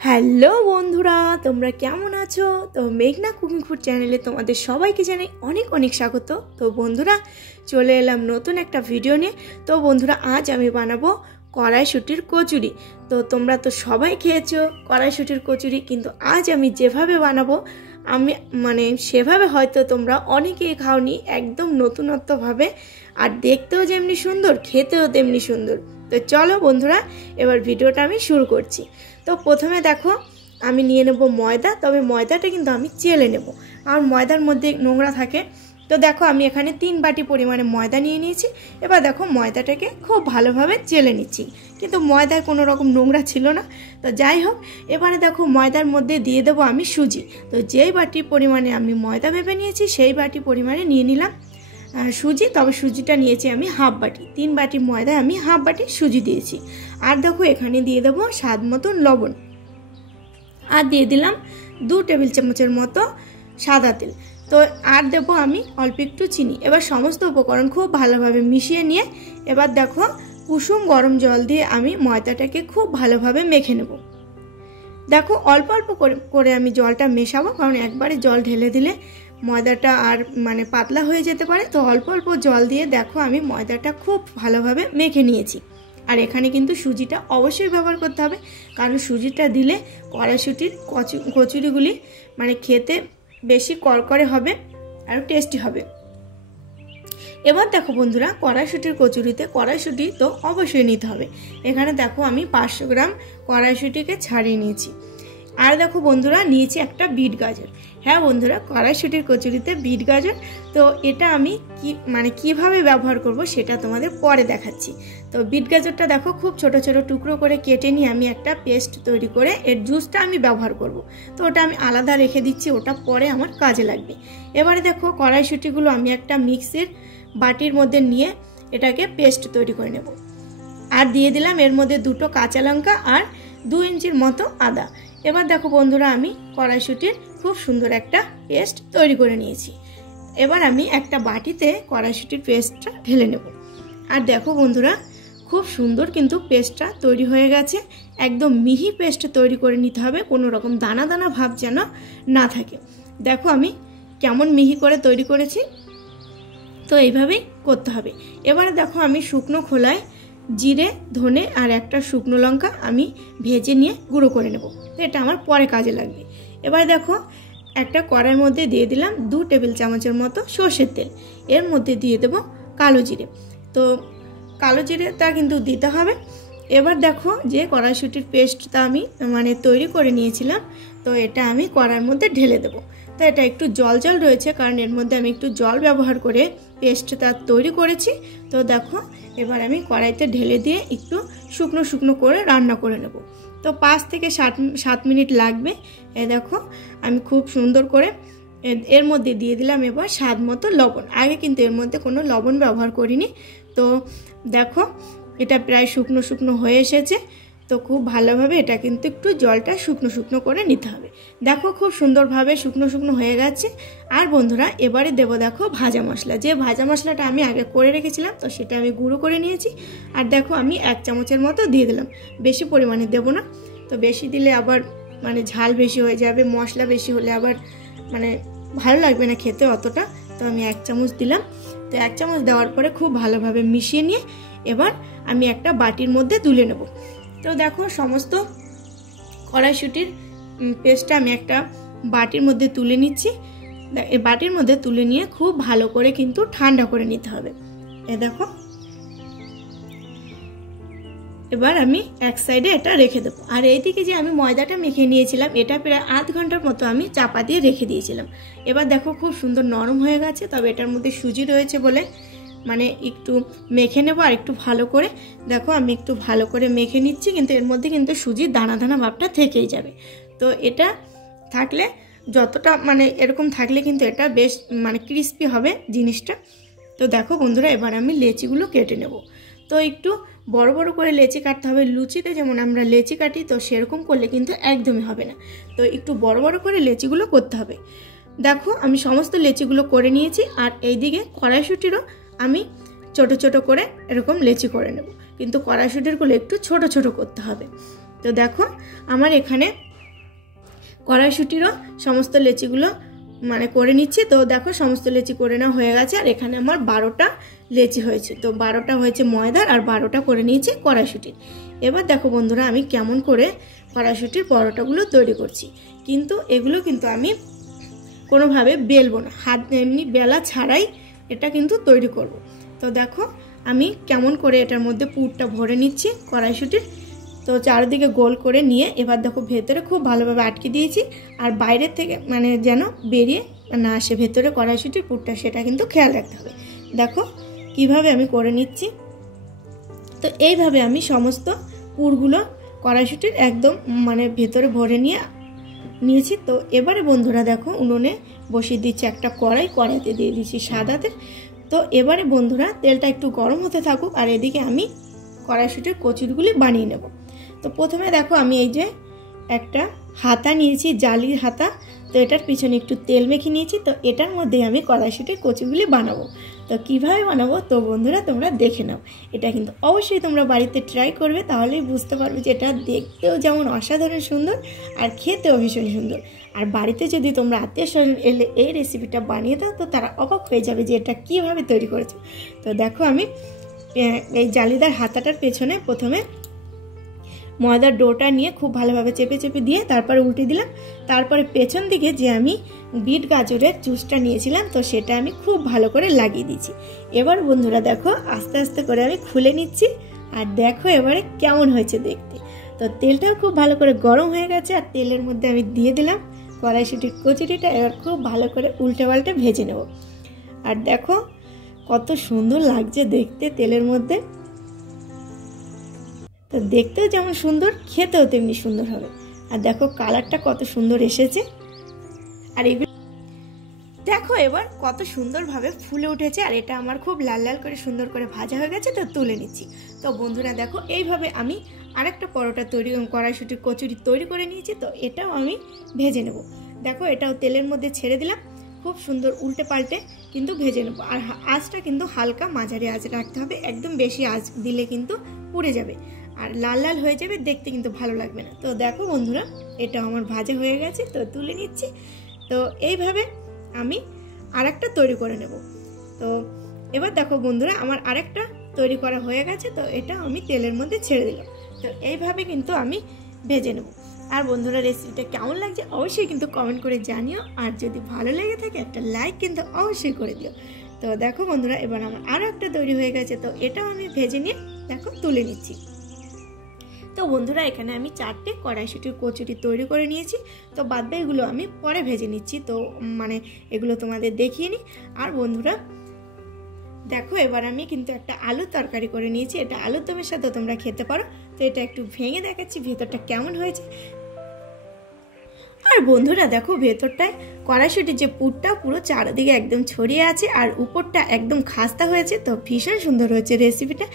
Hello বন্ধুরা, তোমরা কেমন আছো? তো মেঘনা কুকিং ফুড চ্যানেলে তোমাদের সবাইকে জানাই অনেক অনেক স্বাগত। তো বন্ধুরা, চলে এলাম নতুন একটা ভিডিও নিয়ে। তো বন্ধুরা, আজ আমি বানাবো কড়াইশুঁটির কচুরি। তো তোমরা তো সবাই খেয়েছো কড়াইশুঁটির কচুরি, কিন্তু আজ আমি যেভাবে বানাবো আমি সেভাবে হয়তো তোমরা অনেকেই খাওনি, একদম নতুনত্বভাবে, আর দেখতেও যেমনি সুন্দর খেতেও তেমনি সুন্দর। তো চলো বন্ধুরা, এবার ভিডিওটা আমি শুরু করছি। তো প্রথমে দেখো আমি নিয়ে নেব ময়দা, তবে ময়দাটা কিন্তু আমি চেলে নেব, আর ময়দার মধ্যে নোংরা থাকে। তো দেখো আমি এখানে 3 বাটি পরিমাণে ময়দা নিয়ে নিয়েছি। এবার দেখো ময়দাটাকে খুব ভালোভাবে চেলে নিচ্ছি, কিন্তু ময়দায় কোনো রকম নোংরা ছিল না। তো যাই হোক, এবারে দেখো ময়দার মধ্যে দিয়ে দেবো আমি সুজি। তো যেই বাটি পরিমাণে আমি ময়দা ভেবে নিয়েছি সেই বাটি পরিমাণে নিয়ে নিলাম সুজি। তবে সুজিটা নিয়েছি আমি হাফ বাটি, 3 বাটি ময়দায় আমি হাফ বাটি সুজি দিয়েছি। আর দেখো এখানে দিয়ে দেবো স্বাদ মতো লবণ, আর দিয়ে দিলাম 2 টেবিল চামচের মতো সাদা তেল। তো আর দেবো আমি অল্প একটু চিনি। এবার সমস্ত উপকরণ খুব ভালোভাবে মিশিয়ে নিয়ে এবার দেখো কুসুম গরম জল দিয়ে আমি ময়দাটাকে খুব ভালোভাবে মেখে নেব। দেখো অল্প অল্প করে আমি জলটা মেশাবো, কারণ একবারে জল ঢেলে দিলে ময়দাটা আর পাতলা হয়ে যেতে পারে। তো অল্প অল্প জল দিয়ে দেখো আমি ময়দাটা খুব ভালোভাবে মেখে নিয়েছি। আর এখানে কিন্তু সুজিটা অবশ্যই ব্যবহার করতে হবে, কারণ সুজিটা দিলে কড়াইশুঁটির কচুরিগুলি খেতে বেশি করকরে হবে আর টেস্টি হবে। এবার দেখো বন্ধুরা, কড়াইশুঁটির কচুরিতে কড়াইশুঁটি তো অবশ্যই নিতে হবে। এখানে দেখো আমি 500 গ্রাম কড়াইশুঁটিকে ছাড়িয়ে নিয়েছি। আর দেখো বন্ধুরা, নিয়েছি একটা বিট গাজর। হ্যাঁ বন্ধুরা, কড়াইশুঁটির কচুরিতে বিট গাজর, তো এটা আমি কিভাবে ব্যবহার করব সেটা তোমাদের পরে দেখাচ্ছি। তো বিট গাজরটা দেখো খুব ছোট ছোট টুকরো করে কেটে নিয়ে আমি একটা পেস্ট তৈরি করে এর জুসটা আমি ব্যবহার করব। তো ওটা আমি আলাদা রেখে দিচ্ছি, ওটা পরে আমার কাজে লাগবে। এবারে দেখো কড়াইশুঁটিগুলো আমি একটা মিক্সির বাটির মধ্যে নিয়ে এটাকে পেস্ট তৈরি করে নেব। আর দিয়ে দিলাম এর মধ্যে 2টো কাঁচা লঙ্কা আর 2 ইঞ্চির মতো আদা। এবার দেখো বন্ধুরা, আমি কড়াইশুঁটির খুব সুন্দর একটা পেস্ট তৈরি করে নিয়েছি। এবার আমি একটা বাটিতে কড়াইশুঁটির পেস্টটা ঢেলে নেব। আর দেখো বন্ধুরা, খুব সুন্দর কিন্তু পেস্টটা তৈরি হয়ে গেছে। একদম মিহি পেস্ট তৈরি করে নিতে হবে, কোনো রকম দানা দানা ভাব যেন না থাকে। দেখো আমি কেমন মিহি করে তৈরি করেছি, তো এইভাবেই করতে হবে। এবারে দেখো আমি শুকনো খোলায় জিরে, ধনে আর একটা শুকনো লঙ্কা আমি ভেজে নিয়ে গুঁড়ো করে নেব। তো এটা আমার পরে কাজে লাগবে। এবার দেখো একটা কড়াইয়ের মধ্যে দিয়ে দিলাম 2 টেবিল চামচের মতো সর্ষের তেল। এর মধ্যে দিয়ে দেব কালো জিরে। তো কালো জিরেটা কিন্তু দিতে হবে। এবার দেখো যে কড়াইশুঁটির পেস্টটা আমি তৈরি করে নিয়েছিলাম, তো এটা আমি কড়াইয়ের মধ্যে ঢেলে দেবো। তো এটা একটু জল জল রয়েছে, কারণ এর মধ্যে আমি একটু জল ব্যবহার করে পেস্টটা তৈরি করেছি। তো দেখো এবার আমি কড়াইতে ঢেলে দিয়ে একটু শুকনো শুকনো করে রান্না করে নেব। তো 5 থেকে 7 মিনিট লাগবে। দেখো আমি খুব সুন্দর করে এর মধ্যে দিয়ে দিলাম এবার স্বাদ মতো লবণ। আগে কিন্তু এর মধ্যে কোনো লবণ ব্যবহার করিনি। তো দেখো এটা প্রায় শুকনো শুকনো হয়ে এসেছে। তো খুব ভালোভাবে এটা কিন্তু একটু জলটা শুকনো শুকনো করে নিতে হবে। দেখো খুব সুন্দরভাবে শুকনো শুকনো হয়ে গেছে। আর বন্ধুরা, এবারে দেবো দেখো ভাজা মশলা। যে ভাজা মশলাটা আমি আগে করে রেখেছিলাম, তো সেটা আমি গুঁড়ো করে নিয়েছি। আর দেখো আমি 1 চামচের মতো দিয়ে দিলাম, বেশি পরিমাণে দেবো না। তো বেশি দিলে আবার ঝাল বেশি হয়ে যাবে, মশলা বেশি হলে আবার ভালো লাগবে না খেতে অতটা। তো আমি 1 চামচ দিলাম। তো 1 চামচ দেওয়ার পরে খুব ভালোভাবে মিশিয়ে নিয়ে এবার আমি একটা বাটির মধ্যে তুলে নেব। তো দেখো সমস্ত কড়াইশুঁটির পেস্টটা আমি একটা বাটির মধ্যে তুলে নিচ্ছি। এই বাটির মধ্যে তুলে নিয়ে খুব ভালো করে কিন্তু ঠান্ডা করে নিতে হবে। দেখো এবার আমি এক সাইডে এটা রেখে দেবো। আর এইদিকে যে আমি ময়দাটা মেখে নিয়েছিলাম, এটা প্রায় আধ ঘন্টার মতো আমি চাপা দিয়ে রেখে দিয়েছিলাম। এবার দেখো খুব সুন্দর নরম হয়ে গেছে। তবে এটার মধ্যে সুজি রয়েছে বলে একটু মেখে নেবো আর একটু ভালো করে। দেখো আমি একটু ভালো করে মেখে নিচ্ছি, কিন্তু এর মধ্যে কিন্তু সুজির দানা দানা ভাবটা থেকেই যাবে। তো এটা থাকলে যতটা এরকম থাকলে কিন্তু এটা বেশ ক্রিস্পি হবে জিনিসটা। তো দেখো বন্ধুরা, এবার আমি লেচিগুলো কেটে নেব। তো একটু বড় বড় করে লেচি কাটতে হবে। লুচিতে যেমন আমরা লেচি কাটি, তো সেরকম করলে কিন্তু একদমই হবে না। তো একটু বড় বড় করে লেচিগুলো করতে হবে। দেখো আমি সমস্ত লেচিগুলো করে নিয়েছি। আর এইদিকে কড়াইশুঁটিরও আমি ছোট ছোট করে এরকম লেচি করে নেব, কিন্তু কড়াইশুঁটিরগুলো একটু ছোট ছোট করতে হবে। তো দেখো আমার এখানে কড়াইশুঁটিরও সমস্ত লেচিগুলো মানে করে নিচ্ছি। তো দেখো সমস্ত লেচি করে নেওয়া হয়ে গেছে, আর এখানে আমার 12টা লেচি হয়েছে। তো 12টা হয়েছে ময়দার আর 12টা করে নিয়েছি কড়াইশুঁটির। এবার দেখো বন্ধুরা আমি কেমন করে কড়াইশুঁটির পরোটাগুলো তৈরি করছি। কিন্তু এগুলো কিন্তু আমি কোনোভাবে বেলবো না, হাত এমনি বেলা ছাড়াই এটা কিন্তু তৈরি করব। তো দেখো আমি কেমন করে এটার মধ্যে পুরটা ভরে নিচ্ছি কড়াইশুঁটির। তো চারিদিকে গোল করে নিয়ে এবার দেখো ভেতরে খুব ভালোভাবে আটকে দিয়েছি, আর বাইরের থেকে মানে যেন বেরিয়ে না আসে ভেতরে কড়াইশুঁটির পুরটা, সেটা কিন্তু খেয়াল রাখতে হবে। দেখো কিভাবে আমি করে নিচ্ছি। তো এইভাবে আমি সমস্ত পুরগুলো কড়াইশুঁটির একদম মানে ভেতরে ভরে নিয়েছি। তো এবারে বন্ধুরা দেখো উনুনে বসিয়ে দিচ্ছি একটা কড়াইতে দিয়ে দিচ্ছি সাদা তেল। তো এবারে বন্ধুরা তেলটা একটু গরম হতে থাকুক, আর এদিকে আমি কড়াইশুঁটির কচুরিগুলি বানিয়ে নেব। তো প্রথমে দেখো আমি এই যে একটা হাতা নিয়েছি, জালির হাতা। তো এটার পিছনে একটু তেল মেখে নিয়েছি। তো এটার মধ্যে আমি কড়াইশুঁটির কচুগুলি বানাবো। তো কিভাবে বানাবো তো বন্ধুরা তোমরা দেখে নাও। এটা কিন্তু অবশ্যই তোমরা বাড়িতে ট্রাই করবে, তাহলেই বুঝতে পারবে যে এটা দেখতেও যেমন অসাধারণ সুন্দর আর খেতেও ভীষণ সুন্দর। আর বাড়িতে যদি তোমরা আত্মীয়স্বজন এলে এই রেসিপিটা বানিয়ে দাও তো তারা অবাক হয়ে যাবে যে এটা কীভাবে তৈরি করেছো। তো দেখো আমি এই জালিদার হাতাটার পেছনে প্রথমে ময়দার ডোটা নিয়ে খুব ভালোভাবে চেপে চেপে দিয়ে তারপরে উল্টে দিলাম। তারপরে পেছন দিকে যে আমি বিট গাজরের জুসটা নিয়েছিলাম তো সেটা আমি খুব ভালো করে লাগিয়ে দিচ্ছি। এবার বন্ধুরা দেখো আস্তে আস্তে করে আমি খুলে নিচ্ছি, আর দেখো এবারে কেমন হয়েছে দেখতে। তো তেলটাও খুব ভালো করে গরম হয়ে গেছে, আর তেলের মধ্যে আমি দিয়ে দিলাম কড়াইশুঁটির কচুরিটা। এবার খুব ভালো করে উল্টে পাল্টে ভেজে নেব। আর দেখো কত সুন্দর লাগছে দেখতে তেলের মধ্যে। তো দেখতেও যেমন সুন্দর খেতেও তেমনি সুন্দর হবে। আর দেখো কালারটা কত সুন্দর এসেছে। আর এগুলো দেখো এবার কত সুন্দরভাবে ফুলে উঠেছে, আর এটা আমার খুব লাল লাল করে সুন্দর করে ভাজা হয়ে গেছে। তো তুলে নিচ্ছি। তো বন্ধুরা দেখো এইভাবে আমি আরেকটা পরোটা কড়াইশুঁটির কচুরি তৈরি করে নিয়েছি। তো এটাও আমি ভেজে নেব। দেখো এটাও তেলের মধ্যে ছেড়ে দিলাম, খুব সুন্দর উল্টে পাল্টে কিন্তু ভেজে নেব। আর আঁচটা কিন্তু হালকা মাঝারি আঁচ রাখতে হবে, একদম বেশি আঁচ দিলে কিন্তু পুড়ে যাবে আর লাল লাল হয়ে যাবে, দেখতে কিন্তু ভালো লাগবে না। তো দেখো বন্ধুরা এটা আমার ভাজা হয়ে গেছে, তো তুলে নিচ্ছি। তো এইভাবে আমি আরেকটা তৈরি করে নেব। তো এবার দেখো বন্ধুরা আমার আরেকটা তৈরি করা হয়ে গেছে। তো এটা আমি তেলের মধ্যে ছেড়ে দিলাম। তো এইভাবে কিন্তু আমি ভেজে নেব। আর বন্ধুরা রেসিপিটা কেমন লাগছে অবশ্যই কিন্তু কমেন্ট করে জানিও, আর যদি ভালো লেগে থাকে একটা লাইক কিন্তু অবশ্যই করে দিও। তো দেখো বন্ধুরা এবার আমার আরও একটা তৈরি হয়ে গেছে। তো এটাও আমি ভেজে নিয়ে দেখো তুলে নিচ্ছি। তো বন্ধুরা এখানে আমি 4টে কড়াইশুঁটির কচুরি তৈরি করে নিয়েছি। তো বাদবাকিগুলো আমি পরে ভেজে নিচ্ছি। তো মানে এগুলো তোমাদের দেখিয়ে নিই। আর বন্ধুরা দেখো এবার আমি কিন্তু একটা আলুর তরকারি করে নিয়েছি। এটা আলুর দমের সাথে তোমরা খেতে পারো। তো এটা একটু ভেঙে দেখাচ্ছি ভেতরটা কেমন হয়েছে। আর বন্ধুরা দেখো ভেতরটায় কড়াইশুঁটির যে পুরটা পুরো চারিদিকে একদম ছড়িয়ে আছে, আর উপরটা একদম খাস্তা হয়েছে। তো ভীষণ সুন্দর হয়েছে রেসিপিটা।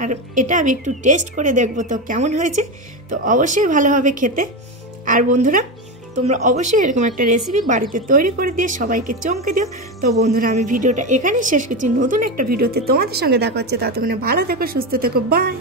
আর এটা আমি একটু টেস্ট করে দেখবো তো কেমন হয়েছে। তো অবশ্যই ভালো হবে খেতে। আর বন্ধুরা তোমরা অবশ্যই এরকম একটা রেসিপি বাড়িতে তৈরি করে দিয়ে সবাইকে চমকে দিও। তো বন্ধুরা আমি ভিডিওটা এখানেই শেষ করছি। নতুন একটা ভিডিওতে তোমাদের সঙ্গে দেখা হচ্ছে। ততক্ষণে ভালো থেকো, সুস্থ থেকো, বাই।